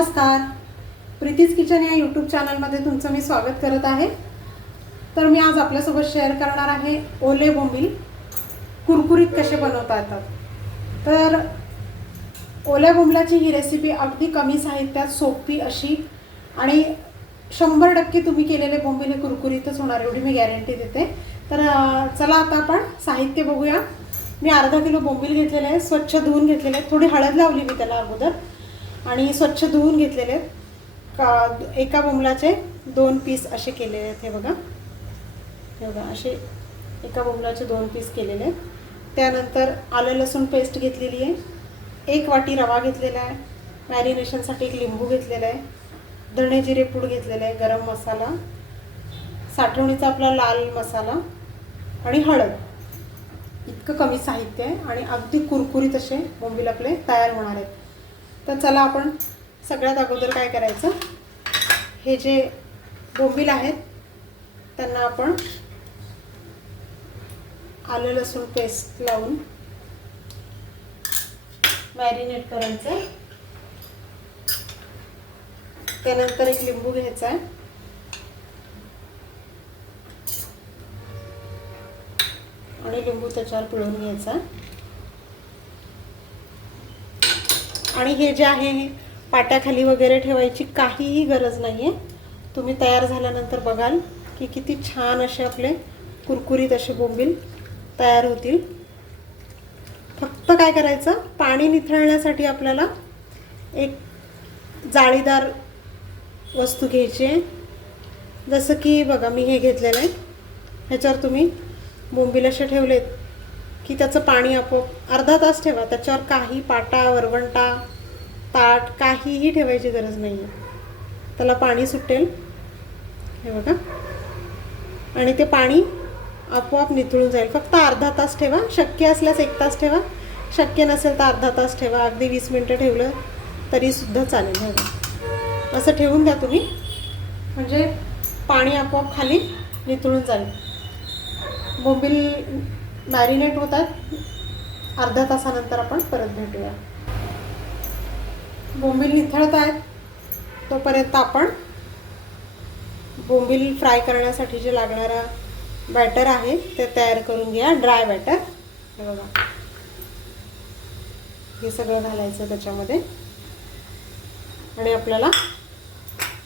नमस्कार. प्रीतीज किचन या यूट्यूब चॅनलमध्ये तुमचं मी स्वागत करत आहे. तर मी आज आपल्यासोबत शेअर करणार आहे ओले बोंबील कुरकुरीत कसे बनवता येतात तर ओल्या बोंबलाची ही रेसिपी अगदी कमी साहित्यात सोपी अशी आणि शंभर टक्के तुम्ही केलेले बोंबील हे कुरकुरीतच होणार एवढी मी गॅरंटी देते. तर चला आता आपण साहित्य बघूया. मी अर्धा किलो बोंबील घेतलेले आहे स्वच्छ धुवून घेतलेले आहे. थोडी हळद लावली मी त्याला अगोदर. आणि स्वच्छ धुवून घेतलेले आहेत. का एका बोंबलाचे दोन पीस असे केलेले आहेत हे बघा. हे बघा असे एका बोंबलाचे दोन पीस केलेले आहेत. त्यानंतर आलं लसूण पेस्ट घेतलेली आहे. एक वाटी रवा घेतलेला आहे. मॅरिनेशनसाठी एक लिंबू घेतलेला आहे. धणे जिरे पूड घेतलेलं आहे गरम मसाला. साठवणीचा आपला लाल मसाला आणि हळद. इतकं कमी साहित्य आहे आणि अगदी कुरकुरीत असे बोंबील आपले तयार होणार आहेत. तर चला आपण सगळ्यात अगोदर काय करायचं? हे जे बोंबील आहेत त्यांना आपण आलं लसूण पेस्ट लावून मॅरिनेट करायचं. आहे त्यानंतर एक लिंबू घ्यायचा आहे. आणि लिंबू त्याच्यावर पिळून घ्यायचा आणि हे जे आहे हे पाट्याखाली वगैरे ठेवायची काहीही गरज नाही आहे तुम्ही तयार झाल्यानंतर बघाल की किती छान असे आपले कुरकुरीत असे बोंबील तयार होतील. फक्त काय करायचं? पाणी निथळण्यासाठी आपल्याला एक जाळीदार वस्तू घ्यायची आहे. जसं की बघा मी हे घेतलेलं आहे. ह्याच्यावर तुम्ही बोंबील असे ठेवलेत. की त्याचं पाणी आपोआप अर्धा तास ठेवा त्याच्यावर काही पाटा वरवंटा ताट काहीही ठेवायची गरज नाही आहे त्याला पाणी सुटेल. हे बघा. आणि ते पाणी आपोआप निथळून जाईल. फक्त अर्धा तास ठेवा. शक्य असल्यास एक तास ठेवा. शक्य नसेल तर अर्धा तास ठेवा. अगदी वीस मिनटं ठेवलं तरीसुद्धा चालेल. हवं असं ठेवून द्या तुम्ही. म्हणजे पाणी आपोआप खाली निथळून जाईल. बोंबील मॅरिनेट होतात. अर्ध्या तासानंतर आपण परत भेटूया. बोंबील निथळत आहेत. तोपर्यंत आपण बोंबील फ्राय करण्यासाठी जे लागणारा बॅटर आहे ते तयार करून घ्या. ड्राय बॅटर हे बघा. हे सगळं घालायचं त्याच्यामध्ये. आणि आपल्याला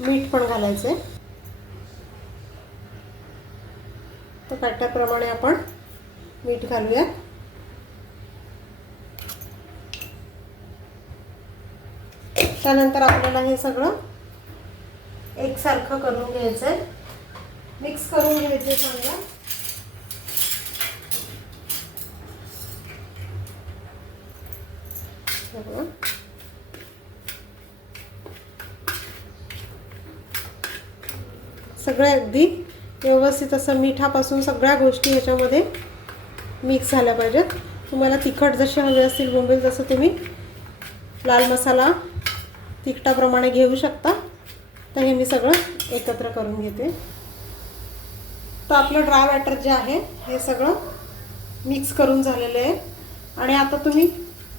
मीठ पण घालायचं आहे तर बॅटरप्रमाणे आपण मीठ घालूया त्यानंतर आपल्याला हे सगळं एकसारखं करून घ्यायचं आहे मिक्स करून घ्यायचं आहे चांगलं सगळं अगदी व्यवस्थित असं मिठापासून सगळ्या गोष्टी ह्याच्यामध्ये मिक्स झाल्या पाहिजेत तुम्हाला तिखट जसे हवे असतील बोंबील जसं तुम्ही लाल मसाला तिखटाप्रमाणे घेऊ शकता. तर हे मी सगळं एकत्र करून घेते. तर आपलं ड्राय वॅटर जे आहे हे सगळं मिक्स करून झालेलं आहे. आणि आता तुम्ही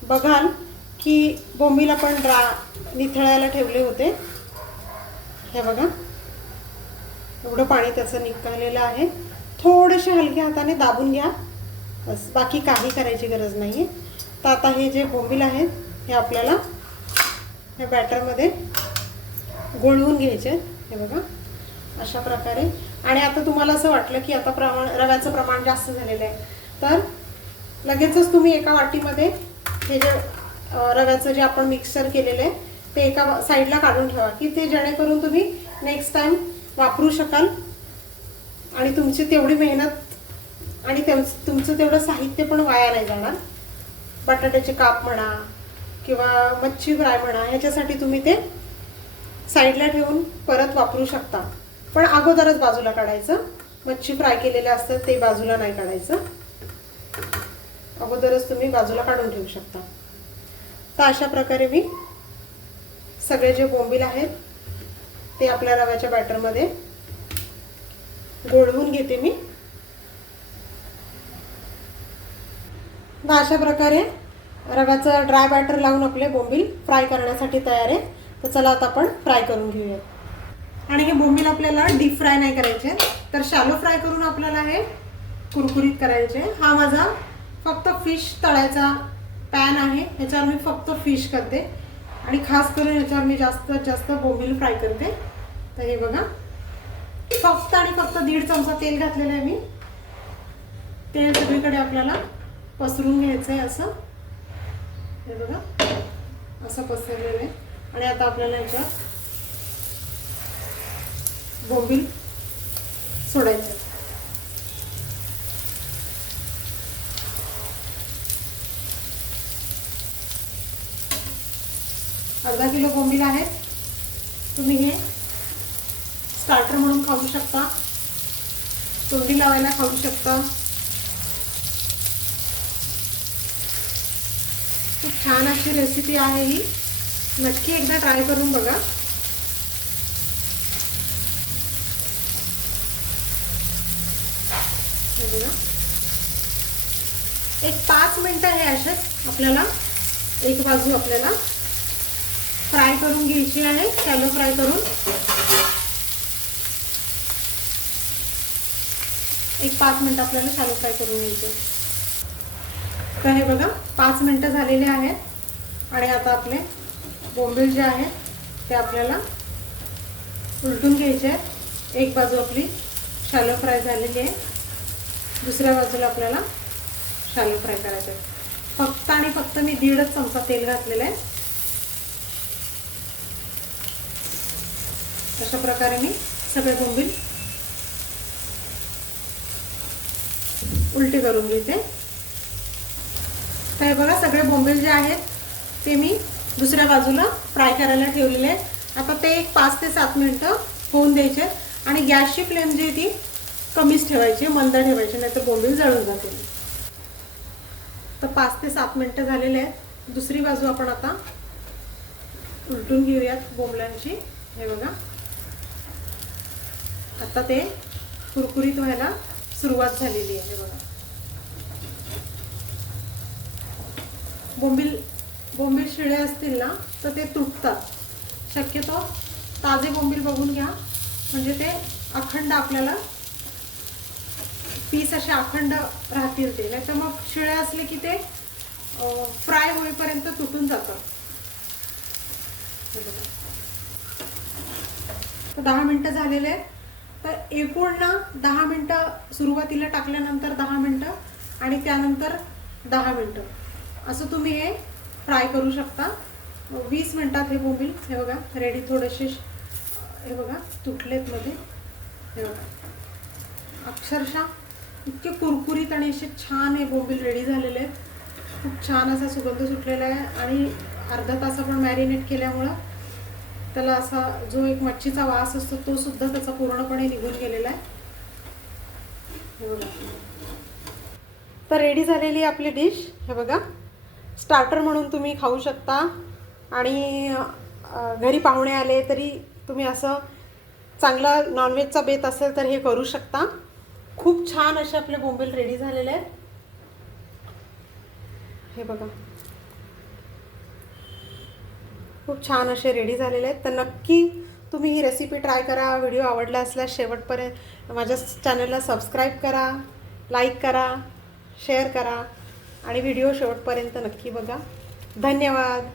बघाल की बोंबील आपण ड्रा निथळायला ठेवले होते. हे बघा. एवढं पाणी त्याचं निघालेलं आहे. थोडेसे हलक्या हाताने दाबून घ्या. बस बाकी काही करायची गरज नाही आहे तर आता हे जे बोंबील आहेत हे आपल्याला या बॅटरमध्ये गोळवून घ्यायचे हे बघा अशा प्रकारे. आणि आता तुम्हाला असं वाटलं की आता प्रमाण रव्याचं प्रमाण जास्त झालेलं आहे. तर लगेचच तुम्ही एका वाटीमध्ये हे जे रव्याचं जे आपण मिक्सर केलेलं आहे ते एका साईडला काढून ठेवा की ते जेणेकरून तुम्ही नेक्स्ट टाईम वापरू शकाल. आणि तुमची तेवढी मेहनत आणि तेम तुमचं तेवढं साहित्य पण वाया नाही जाणार. बटाट्याचे काप म्हणा किंवा मच्छी फ्राय म्हणा ह्याच्यासाठी तुम्ही ते साईडला ठेवून परत वापरू शकता. पण अगोदरच बाजूला काढायचं. मच्छी फ्राय केलेले असतात ते बाजूला नाही काढायचं. अगोदरच तुम्ही बाजूला काढून ठेवू शकता. तर अशा प्रकारे मी सगळे जे बोंबील आहेत ते आपल्या रव्याच्या बॅटरमध्ये गोळवून घेते मी. तर अशा प्रकारे रव्याचं ड्राय बॅटर लावून आपले बोंबील फ्राय करण्यासाठी तयार आहे. तर चला आता आपण फ्राय करून घेऊयात आणि हे बोंबील आपल्याला डीप फ्राय नाही करायचे. तर शालो फ्राय करून आपल्याला हे कुरकुरीत करायचे. हा माझा फक्त फिश तळायचा पॅन आहे. ह्याच्यावर मी फक्त फिश करते. आणि खास करून ह्याच्यावर मी जास्तीत जास्त बोंबील फ्राय करते. तर हे बघा. फक्त आणि फक्त दीड चमचा तेल घातलेलं आहे मी. तेल सगळीकडे आपल्याला पसरून घ्यायचं आहे असं. हे बघा. असं पसरलेलं आहे. आणि आता आपल्याला याच्यात बोंबील सोडायचे अर्धा किलो बोंबील आहेत तुम्ही हे स्टार्टर म्हणून खाऊ शकता. तोंडी लावायला खाऊ शकता. खूप छान अशी रेसिपी आहे ही. नक्की एकदा ट्राय करून बघा. बघा. एक पाच मिनटं हे अशाच आपल्याला एक बाजू आपल्याला फ्राय करून घ्यायची आहे. शॅलो फ्राय करून एक पाच मिनटं आपल्याला शॅलो फ्राय करून घ्यायची. तर हे बघा पाच मिनटं झालेले आहेत. आणि आता आपले बोंबील जे आहेत ते आपल्याला उलटून घ्यायचे आहेत. एक बाजू आपली शॅलो फ्राय झालेली आहे. दुसऱ्या बाजूला आपल्याला शॅलो फ्राय करायचे आहे फक्त आणि फक्त मी दीडच चमचा तेल घातलेलं आहे. अशा प्रकारे मी सगळे बोंबील उलटी करून घेते. तर हे बघा सगळे बोंबील जे आहेत ते मी दुसऱ्या बाजूला फ्राय करायला ठेवलेले आहेत. आता ते एक पाच ते सात मिनटं होऊन द्यायचे आणि गॅसची फ्लेम जी ती कमीच ठेवायची मंद ठेवायची नाही तर बोंबील जळून जातील. तर पाच ते सात मिनटं झालेले आहेत. दुसरी बाजू आपण आता उलटून घेऊयात बोंबल्यांची. हे बघा. आता ते कुरकुरीत व्हायला सुरुवात झालेली आहे. हे बघा. बोंबील बोंबील शिळे असतील ना तर ते तुटतात. शक्यतो ताजे बोंबील बघून घ्या. म्हणजे ते अखंड आपल्याला पीस असे अखंड राहतील ते. नाही तर मग शिळे असले की ते फ्राय होईपर्यंत तुटून जातात. तर दहा मिनटं झालेले आहेत. तर एकूण ना दहा मिनटं सुरुवातीला टाकल्यानंतर दहा मिनटं आणि त्यानंतर दहा मिनटं. असं तुम्ही हे फ्राय करू शकता. वीस मिनटात हे बोंबील हे बघा रेडी थोडेसे हे बघा तुटलेत मध्ये. हे बघा. अक्षरशः इतके कुरकुरीत आणि असे छान हे बोंबील रेडी झालेले आहेत. खूप छान असा सुगंध सुटलेला आहे आणि अर्धा तास आपण मॅरिनेट केल्यामुळं त्याला असा जो एक मच्छीचा वास असतो तो सुद्धा त्याचा पूर्णपणे निघून गेलेला आहे. हे बघा. तर रेडी झालेली आहे आपली डिश हे बघा. स्टार्टर म्हणून तुम्ही खाऊ शकता. आणि घरी पाहुणे आले तरी तुम्ही असं चांगला नॉनव्हेजचा बेत असेल तर हे करू शकता. खूप छान असे आपले बोंबील रेडी झालेले आहेत. हे बघा. खूप छान असे रेडी झालेले आहेत. तर नक्की तुम्ही ही रेसिपी ट्राय करा. व्हिडिओ आवडला असल्यास शेवटपर्यंत माझ्या चॅनलला सबस्क्राईब करा लाईक करा शेअर करा. आणि व्हिडिओ शेवटपर्यंत नक्की बघा. धन्यवाद.